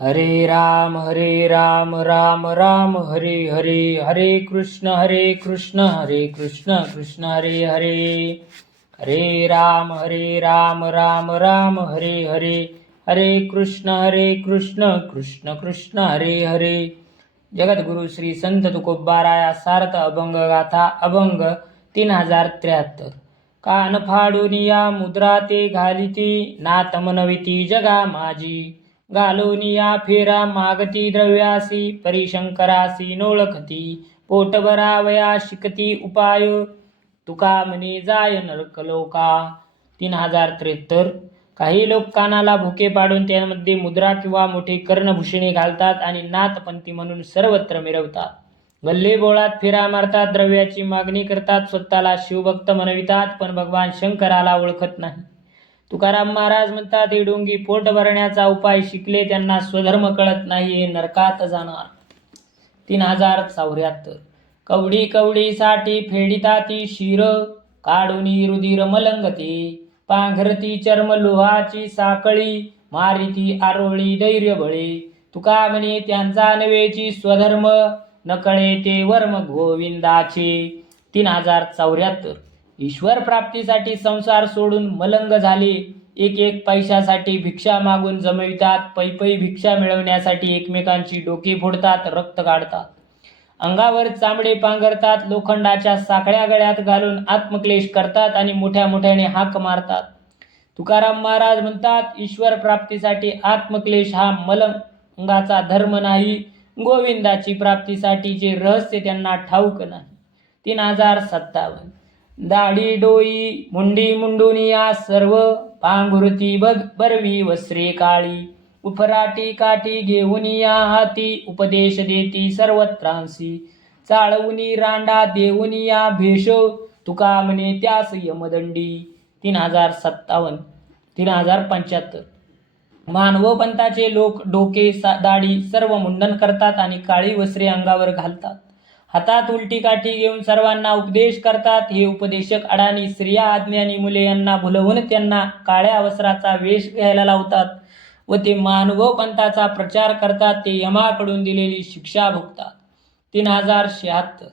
हरे राम राम राम हरे हरे, हरे कृष्ण कृष्ण कृष्ण हरे हरे, हरे राम राम राम हरे हरे, हरे कृष्ण कृष्ण कृष्ण हरे हरे. जगद्गुरु श्री संत तुकोबाराया सार्थ अभंग गाथा अभंग 3073. कान फाडून या मुद्रा ते घालिती, नात मनविती जगा माझी. घालोनिया फेरा मागती द्रव्यासी, परिशंकरासी नोळखती. पोट भरावया शिकती उपाय, तुका म्हणे जाय नरकलोका. 3073. काही लोक कानाला भुके पाडून त्यामध्ये मुद्रा किंवा मोठी कर्णभूषणे घालतात आणि नाथपंथी म्हणून सर्वत्र मिरवतात. गल्ले बोळात फेरा मारतात, द्रव्याची मागणी करतात, स्वतःला शिवभक्त म्हणवितात, पण भगवान शंकराला ओळखत नाही. तुकाराम महाराज म्हणतात, हे डोंगी पोट भरण्याचा उपाय शिकले, त्यांना स्वधर्म कळत नाही, हे नरकात जाणार. 3074. कवडी कवडीसाठी फेडिता ती शिर, काढूनी रुधिर मलंगते. पांघरती चर्म लोहाची साकळी, मारिती आरोळी धैर्य बळे. तुका म्हणे त्यांचा नवेची स्वधर्म, नकळे ते वर्म गोविंदाचे. 3074. ईश्वर प्राप्तीसाठी संसार सोडून मलंग झाले, एक एक पैशासाठी भिक्षा मागून जमवितात, पै भिक्षा मिळवण्यासाठी एकमेकांची डोके फोडतात, रक्त काढतात, अंगावर चामडे पांघरतात, लोखंडाच्या साखळ्या गळ्यात घालून आत्मक्लेश करतात आणि मोठ्या मोठ्याने हाक मारतात. तुकाराम महाराज म्हणतात, ईश्वर प्राप्तीसाठी आत्मक्लेश हा मलंगाचा धर्म नाही, गोविंदाची प्राप्तीसाठीचे रहस्य त्यांना ठाऊक नाही. 3057. दाढी डोई मुंडी मुंडुनिया सर्व, पांघुरती बरवी वस्त्रे काळी. उफराटी काठी घेऊनिया हाती, उपदेश देती सर्वत्रांसी. चाळवुनी रांडा देऊनिया भेष, तुका म्हणे त्यास यमदंडी. 3057. 3075. मानव पंथाचे लोक डोके दाढी सर्व मुंडन करतात आणि काळी वस्त्रे अंगावर घालतात. हातात उलटी काठी घेऊन सर्वांना उपदेश करतात. हे उपदेशक अडाणी स्त्रिया, अज्ञानी मुले यांना भुलवून त्यांना काळ्या वस्त्राचा वेश घ्यायला लावतात व ते मानव पंथाचा प्रचार करतात. ते यमाकडून दिलेली शिक्षा भोगतात. 3076.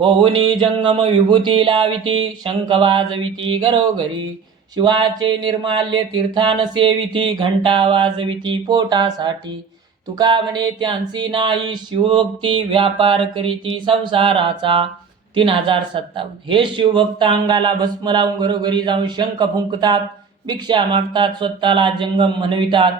होऊनी जंगम विभूती लाविती, शंख वाजविती घरोघरी. शिवाचे निर्माल्य तीर्थान सेविती, घंटा वाजविती पोटासाठी. तुका म्हणे त्यांची नाही शिवभक्ती, व्यापार करीती संसाराचा. 3057. हे शिवभक्त अंगाला भस्म लावून घरोघरी जाऊन शंख फुंकतात, भिक्षा मागतात, स्वतःला जंगम म्हणवितात.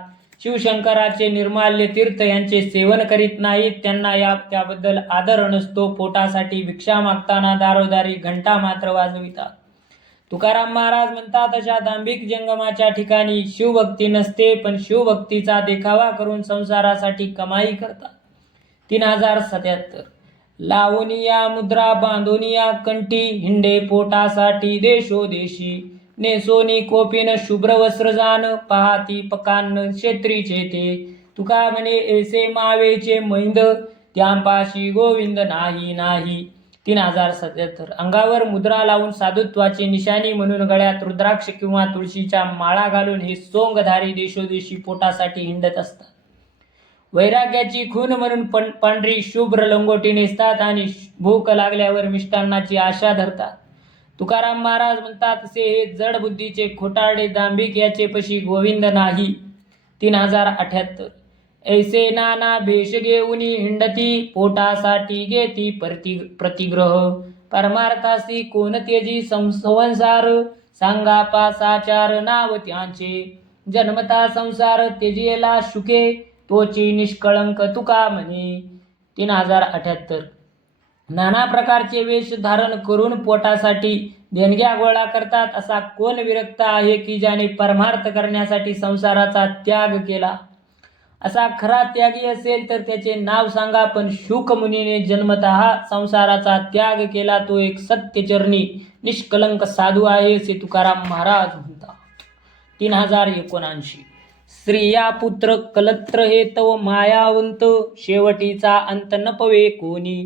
शिवशंकराचे निर्माल्य तीर्थ यांचे सेवन करीत नाहीत, त्यांना त्याबद्दल आदर नसतो. पोटासाठी भिक्षा मागताना दारोदारी घंटा मात्र वाजवितात. तुकाराम महाराज म्हणतात, अशा दांभिक जंगमाच्या ठिकाणी शिवभक्ती नसते, पण शिवभक्तीचा देखावा करून संसारासाठी कमाई करतात. 3077. लावूनिया मुद्रा बांधूनिया कंठी, हिंडे पोटासाठी देशोदेशी. नेसोनी कोपीन शुभ्र वस्त्र जाण, पाहाती पकान्न क्षेत्रीचे ते. तुका म्हणे ऐसे मावेचे मैंद, त्यांपाशी गोविंद नाही नाही. 3077. अंगावर मुद्रा लावून साधुत्वाची निशाणी म्हणून गळ्यात रुद्राक्ष किंवा तुळशीच्या माळा घालून हे सोंगधारी देशोदेशी पोटासाठी हिंडत असतात. वैराग्याची खून म्हणून पांढरी शुभ्र लंगोटी नेसतात आणि भूक लागल्यावर मिष्टान्नाची आशा धरतात. तुकाराम महाराज म्हणतात, असे हे जड बुद्धीचे खोटारडे दांभिक याचे पशी गोविंद नाही. 3078. ऐसे नाना भेष घेऊनी हिंडती, पोटासाठी घेती प्रतिग्रह. परमार्थासी कोण तेजी संसार, सांगा पासाचार नाव त्यांचे. जन्मता संसार तेजेला शुके, तोची निष्कळंक तुका म्हणे. 3078. नाना प्रकारचे वेश धारण करून पोटासाठी देणग्या गोळा करतात. असा कोण विरक्त आहे की ज्याने परमार्थ करण्यासाठी संसाराचा त्याग केला? असा खरा त्यागी असेल तर त्याचे नाव सांगा. पण शुक मुनीने जन्मतः संसाराचा त्याग केला, तो एक सत्यचरणी निष्कलंक साधू आहे, असे तुकाराम महाराज म्हणतात. 3079. स्त्रिया पुत्र कलत्र हे तव मायावंत, शेवटीचा अंत न पवे कोणी.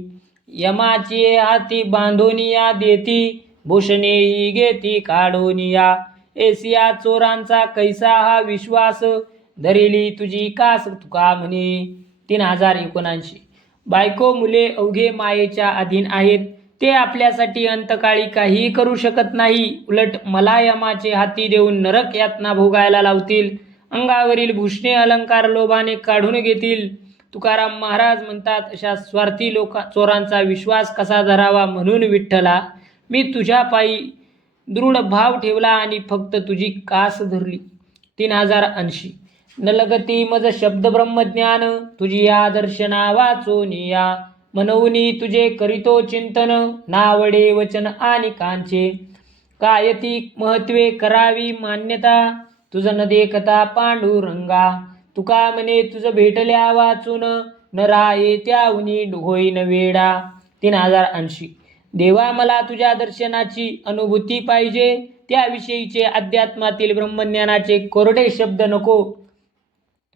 यमाची हाती बांधोनिया देती, भूषणेही घेती काढोनिया. एसिया चोरांचा कैसा हा विश्वास, धरिली तुझी कास तुका म्हणे. 3079. बायको मुले अवघे मायेच्या अधीन आहेत. ते आपल्यासाठी अंतकाळी काहीही करू शकत नाही. उलट मला यमाचे हाती देऊन नरक यातना भोगायला लावतील. अंगावरील भूषणे अलंकार लोभाने काढून घेतील. तुकाराम महाराज म्हणतात, अशा स्वार्थी चोरांचा विश्वास कसा धरावा. म्हणून विठ्ठला, मी तुझ्या पायी दृढ भाव ठेवला आणि फक्त तुझी कास धरली. 3080. न लगती मज शब्द ब्रह्मज्ञान, तुझी या दर्शना वाचोनिया. मनवनी तुझे करीतो चिंतन, नावडे वचन आणि कांचे. कायती महत्वे करावी मान्यता, तुझ न देखता पांडुरंगा. तुका म्हणे तुझ भेटल्या वाचून, न राये त्याहुनी होईन वेडा. 3080. देवा, मला तुझ्या दर्शनाची अनुभूती पाहिजे. त्याविषयीचे अध्यात्मातील ब्रह्मज्ञानाचे कोरडे शब्द नको.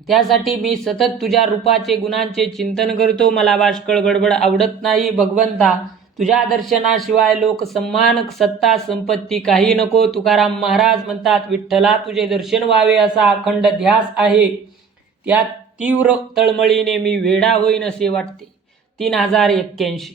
त्यासाठी मी सतत तुझ्या रूपाचे गुणांचे चिंतन करतो. मला बाष्कळ गडबड आवडत नाही. भगवंता, तुझ्या दर्शनाशिवाय लोक सन्मान सत्ता संपत्ती काही नको. तुकाराम महाराज म्हणतात, विठ्ठला, तुझे दर्शन व्हावे असा अखंड ध्यास आहे. त्यात तीव्र तळमळीने मी वेडा होईन असे वाटते. 3081.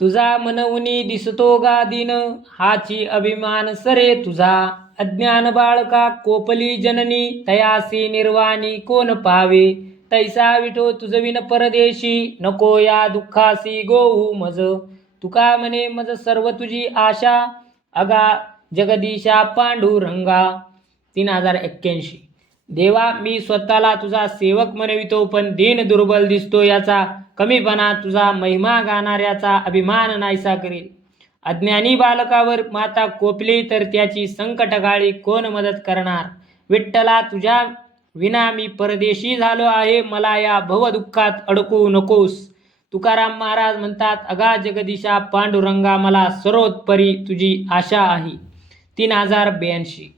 तुझा मनवनी दिसतो गा दिन, हाची अभिमान सरे तुझा. अज्ञान बाळका कोपली जननी, तयासी निर्वाणी कोण पावे. तैसा विठो तुझविन परदेशी, नको या दुःखासी गोहू मज. तुका म्हणे मज सर्व तुझी आशा, अगा जगदीशा पांडुरंगा. 3081. देवा, मी स्वतःला तुझा सेवक म्हणवितो, पण दीन दुर्बल दिसतो. याचा कमीपणा तुझा महिमा गाणाऱ्याचा अभिमान नाहीसा करेल. अज्ञानी बालकावर माता कोपली तर त्याची संकटकाळी कोण मदत करणार. विठ्ठला, तुझ्या विना मी परदेशी झालो आहे. मला या भवदुःखात अडकू नकोस. तुकाराम महाराज म्हणतात, अगा जगदीशा पांडुरंगा, मला सर्वोत्परी तुझी आशा आहे. 3082.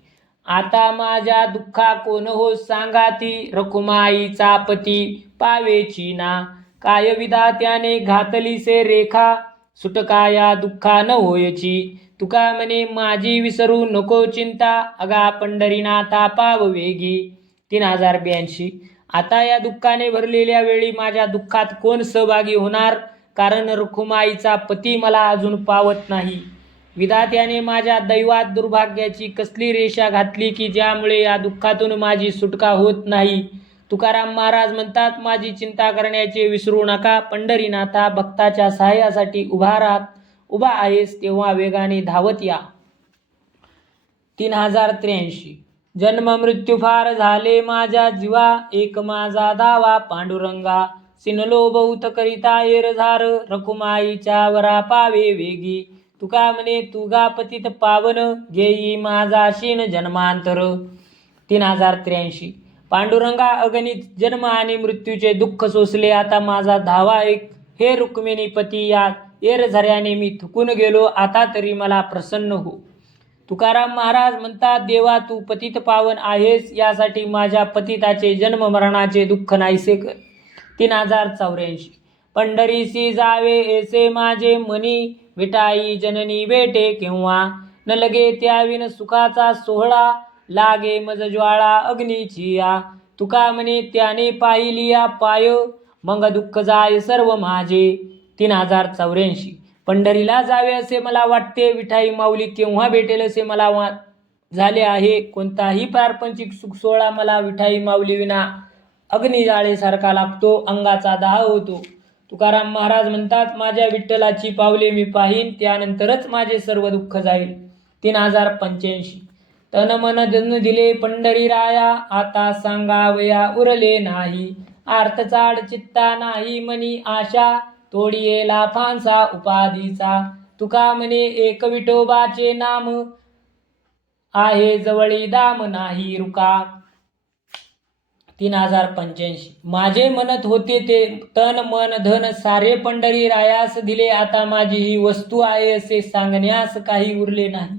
आता माझ्या दुःखा कोण हो सांगाती, रखुमाईचा पती पावेची ना. काय विधात्याने घातली से रेखा, सुटका या दुःखा न होयची. तुका म्हणे माझी विसरू नको चिंता, अगा पंढरीनाथा पाव वेगी. 3082. आता या दुःखाने भरलेल्या वेळी माझ्या दुःखात कोण सहभागी होणार. कारण रखुमाईचा पती मला अजून पावत नाही. विधात्याने माझ्या दैवात दुर्भाग्याची कसली रेषा घातली की ज्यामुळे या दुःखातून माझी सुटका होत नाही. तुकाराम महाराज म्हणतात, माझी चिंता करण्याचे विसरू नका. पंढरीनाथा, भक्ताच्या सहाय्यासाठी उभा आहेस तेव्हा वेगाने धावत या. 3083. जन्म मृत्यू फार झाले माझ्या जीवा, एक माझा दावा पांडुरंगा. सिनलो बहुत करिता येरझार, रखुमाईच्या वरा पावे वेगी. तुका म्हणे तुगा पतित पावन, घेई माझा शीन जन्मांतर. 3083. पांडुरंगा, अगणित जन्म आणि मृत्यूचे दुःख सोसले. आता माझा धावा ऐक. हे रुक्मिणी पती, या येरझऱ्याने मी थकून गेलो. आता तरी मला प्रसन्न हो. तुकाराम महाराज म्हणतात, देवा, तू पतित पावन आहेस. यासाठी माझ्या पतिताचे जन्म मरणाचे दुःख नाहीसे कर. 3084. पंढरीसी जावे ऐसे माझे मनी, विटाई जननी भेटे केव्हा. न लगे त्याविन सुखाचा सोहळा, लागे मज ज्वाळा अग्नीची या. तुका म्हणे त्याने पाहिली या पाय, मग दुःख जाय सर्व माझे. 3084. पंढरीला जावे असे मला वाटते. विठाई माऊली केव्हा भेटेल असे मला झाले आहे. कोणताही प्रापंचिक सुख सोहळा मला विठाई माऊली विना अग्निजाळेसारखा लागतो. अंगाचा दाह होतो. तुकाराम महाराज म्हणतात, माझ्या विठ्ठलाची पावले मी पाहीन, त्यानंतरच माझे सर्व दुःख जाईल. 3085. तन मन धन दिले पंढरी राया, आता सांगावया उरले नाही. आर्तचाड चित्ता नाही मनी आशा, तोडियेला फांसा उपाधीचा. तुका म्हणे एक विठोबाचे नाम, आहे जवळी दाम नाही रुका. 3085. माझे म्हणत होते ते तन मन धन सारे पंढरी रायास दिले. आता माझी ही वस्तू आहे असे सांगण्यास काही उरले नाही.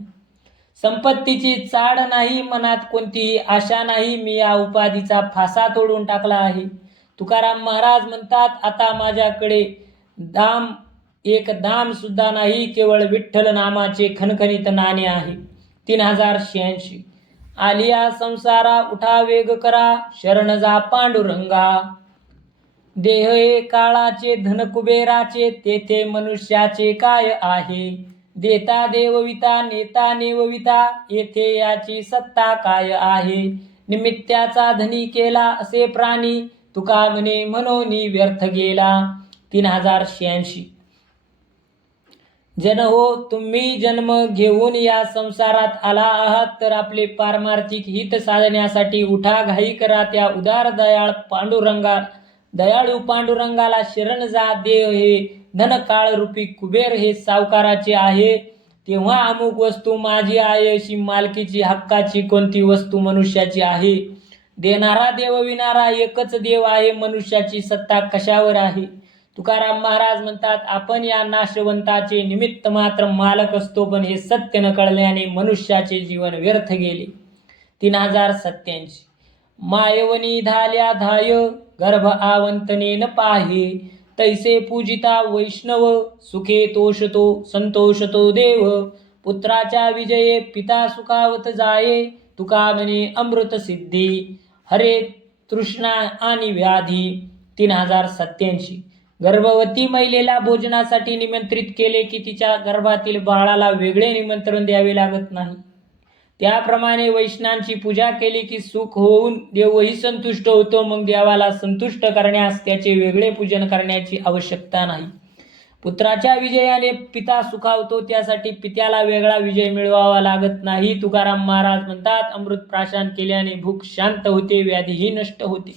संपत्तीची चाड नाही, मनात कोणतीही आशा नाही. मी या उपाधीचा फासा तोडून टाकला आहे. तुकाराम महाराज म्हणतात, आता माझ्याकडे एक दाम सुद्धा नाही, केवळ विठ्ठल नामाचे खणखणीत नाणे आहे. 3086. आलिया संसारा उठा वेग करा, शरण जा पांडुरंगा. देह हे काळाचे धन कुबेराचे, तेथे मनुष्याचे काय आहे. देता देवविता नेता नेवविता, येथे याची सत्ता काय आहे. निमित्ताचा धनी केला असे प्राणी, तुका म्हणे मनोनी व्यर्थ गेला. 3086. जन हो, तुम्ही जन्म घेऊन या संसारात आला आहात तर आपले पारमार्थिक हित साधण्यासाठी उठा घाई करा त्या उदार दयाळू पांडुरंगाला शरण जा. देह हे धन काळ रूपी कुबेर हे सावकाराचे आहे. तेव्हा अमुक वस्तू माझी आहे अशी मालकीची हक्काची कोणती वस्तू मनुष्याची आहे. देणारा देवविणारा एकच देव आहे, मनुष्याची सत्ता कशावर आहे. तुकाराम महाराज म्हणतात, आपण या नाशवंताचे निमित्त मात्र मालक असतो, पण हे सत्य न कळल्याने मनुष्याचे जीवन व्यर्थ गेले. 3087. मायवनी धाल्या धाय, गर्भ आवंतने न पाहे. तैसे पूजिता वैष्णव, सुखे तोषतो संतोषतो देव. पुत्राच्या विजये पिता सुखावत जाये, तुका म्हणे अमृत सिद्धी. हरे तृष्णा आणि व्याधी. 3087. गर्भवती महिलेला भोजनासाठी निमंत्रित केले की तिच्या गर्भातील बाळाला वेगळे निमंत्रण द्यावे लागत नाही. त्याप्रमाणे वैष्णवांची पूजा केली की सुख होऊन देवही संतुष्ट होतो. मग देवाला संतुष्ट करण्यास त्याचे वेगळे पूजन करण्याची आवश्यकता नाही. पुत्राच्या विजयाने पिता सुखावतो, त्यासाठी पित्याला वेगळा विजय मिळवावा लागत नाही. तुकाराम महाराज म्हणतात, अमृत प्राशन केल्याने भूक शांत होते, व्याधीही नष्ट होते.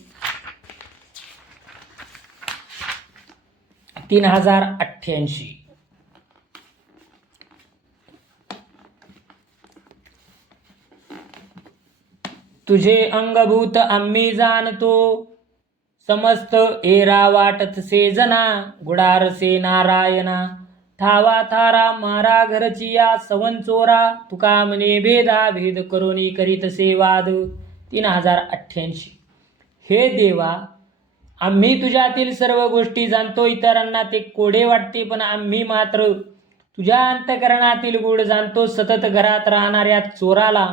3088. तुझे अंगभूत आम्ही जाणतो, समस्त एरा वाटतसे जना. गुडारसे नारायणा, ठावा थारा मारा घरची या सवन चोरा. तुका म्हणे भेदा भेद करोनी करीतसे वाद. 3088. हे देवा, आम्ही तुझ्यातील सर्व गोष्टी जाणतो. इतरांना ते कोडे वाटते, पण आम्ही मात्र तुझ्या अंतकरणातील गुढ जाणतो. सतत घरात राहणाऱ्या चोराला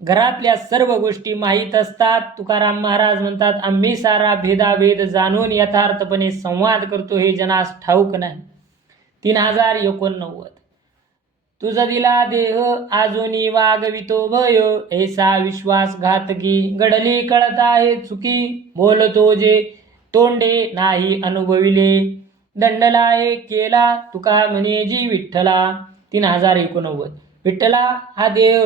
घरातल्या सर्व गोष्टी माहीत असतात. तुकाराम महाराज म्हणतात, आम्ही सारा भेदाभेद जाणून यथार्थपणे संवाद करतो, हे जनास ठाऊक नाही. 3089. तुझ दिला देह आजोनी वागवितो भय, ऐसा विश्वासघातकी घडली कळत आहे चुकी. बोलतो जे तोंडे नाही अनुभविले, दंडला हे केला तुका म्हणे जी विठ्ठला. 3089. विठ्ठला, हा देह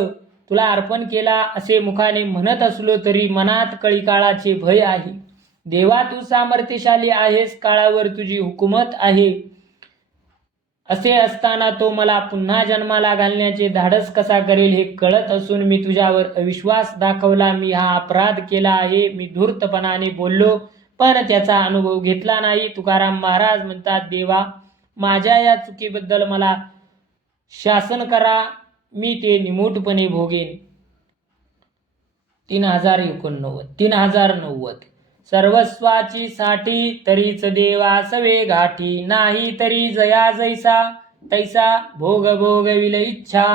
तुला अर्पण केला असे मुखाने म्हणत असलो तरी मनात कळीकाळाचे भय आहे. देवा, तू सामर्थ्यशाली आहेस, काळावर तुझी हुकूमत आहे. असे असताना तो मला पुन्हा जन्माला घालण्याचे धाडस कसा करेल हे कळत असून मी तुझ्यावर अविश्वास दाखवला. मी हा अपराध केला आहे. मी धूर्तपणाने बोललो, पण त्याचा अनुभव घेतला नाही. तुकाराम महाराज म्हणतात, देवा, माझ्या या चुकीबद्दल मला शासन करा, मी ते निमूटपणे भोगेन. 3089. 3090. सर्वस्वाची साठी तरीच देवा सवे गाठी, नाही तरी जया जैसा तैसा भोग भोगविल इच्छा.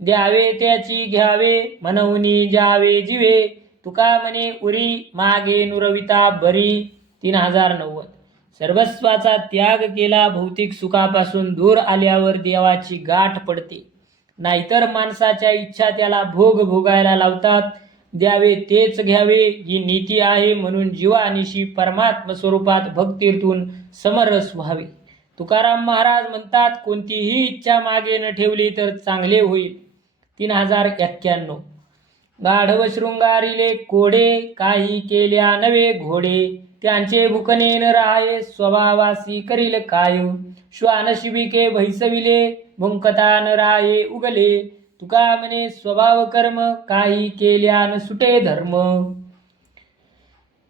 द्यावे त्याची घ्यावे म्हणूनी जावे जीवे, तुका म्हणे उरी मागे नुरविता बरी. 3090. सर्वस्वाचा त्याग केला, भौतिक सुखापासून दूर आल्यावर देवाची गाठ पडते. नाहीतर माणसाच्या इच्छा त्याला भोग भोगायला लावतात. द्यावे तेच घ्यावे ही नीती आहे. म्हणून जीवानिशी परमात्म स्वरूपात भक्तीतून समरस व्हावे. तुकाराम महाराज म्हणतात, कोणतीही इच्छा मागे न ठेवली तर चांगले होईल. 3091. गाढव शृंगारिले कोडे, काही केल्या नवे घोडे. त्यांचे भुकणे न राहे, स्वभावासी करील काय. श्वानशिबिके भैसविले, भुंकता न राहे उगले. तुका म्हणे स्वभाव कर्म, काही केल्या न सुटे धर्म.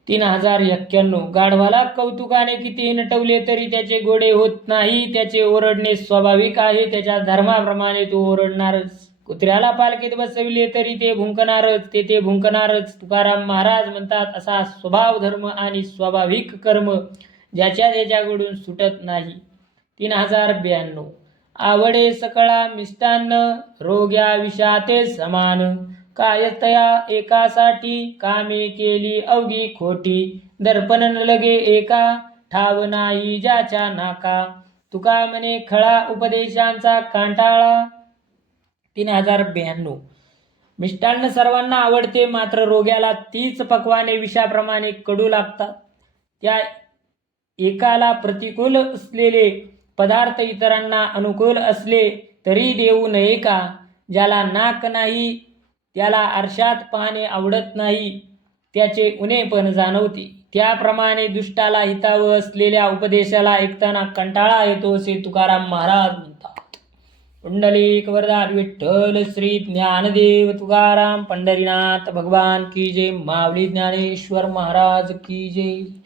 3091. गाढवाला कौतुकाने कितीही नटवले तरी त्याचे गोडे होत नाही. त्याचे ओरडणे स्वाभाविक आहे. त्याच्या धर्माप्रमाणे तो ओरडणारच. कुत्र्याला पालखीत बसविले तरी ते भुंकणारच, ते भुंकणारच. तुकाराम महाराज म्हणतात, असा स्वभाव धर्म आणि स्वाभाविक कर्म ज्याच्या त्याच्याकडून सुटत नाही. 3092. आवडे सकळा मिष्टान्न, रोग्या विषाते समान. कायतया एकासाठी कामे केली अवघी खोटी. दर्पण न लगे एका ठाव नाही ज्याच्या नाका. तुका म्हणे खळा उपदेशांचा कांटाळा. 3092. मिष्टान्न सर्वांना आवडते, मात्र रोग्याला तीच पक्वाने विषाप्रमाणे कडू लागतात. त्या एकाला प्रतिकूल असलेले पदार्थ इतरांना अनुकूल असले तरी देऊ नये का? ज्याला नाक नाही त्याला आरशात पाहणे आवडत नाही, त्याचे उणेपण जाणवते. त्याप्रमाणे दुष्टाला हितावह असलेल्या उपदेशाला ऐकताना कंटाळा येतो असे तुकाराम महाराज म्हणतात. पुंडलिक वरदार विठ्ठल श्री ज्ञानदेव तुकाराम पंढरीनाथ भगवान की जय. माऊली ज्ञानेश्वर महाराज की जय.